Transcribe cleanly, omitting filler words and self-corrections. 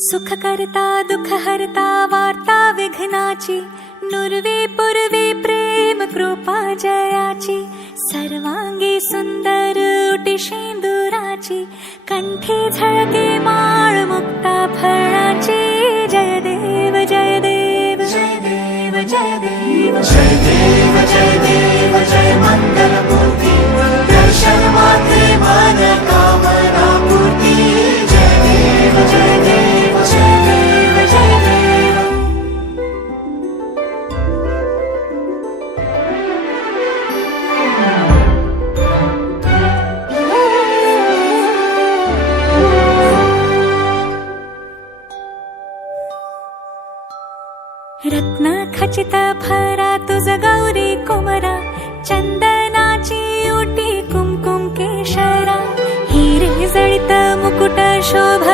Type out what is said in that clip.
सुख करता दुःख हरता वार्ता विघ्नाची, नुरवी पूर्वी प्रेम कृपा जयाची, सर्वांगी सुंदर उटी शेंदुराची, कंठी झळके माळ मुक्ता फळाची. जय देव जय देव जय देव जय देव जय देव जय देव जय मंगल मूर्ती, दर्शन मात्रे मन कामना पूर्ती. जय देव जय देव जय देव जय देव. रत्न खचित फरा तुझ गौरी कुमरा, चंदनाची उटी कुमकुम केशरा, हिरे जळित मुकुट शोभ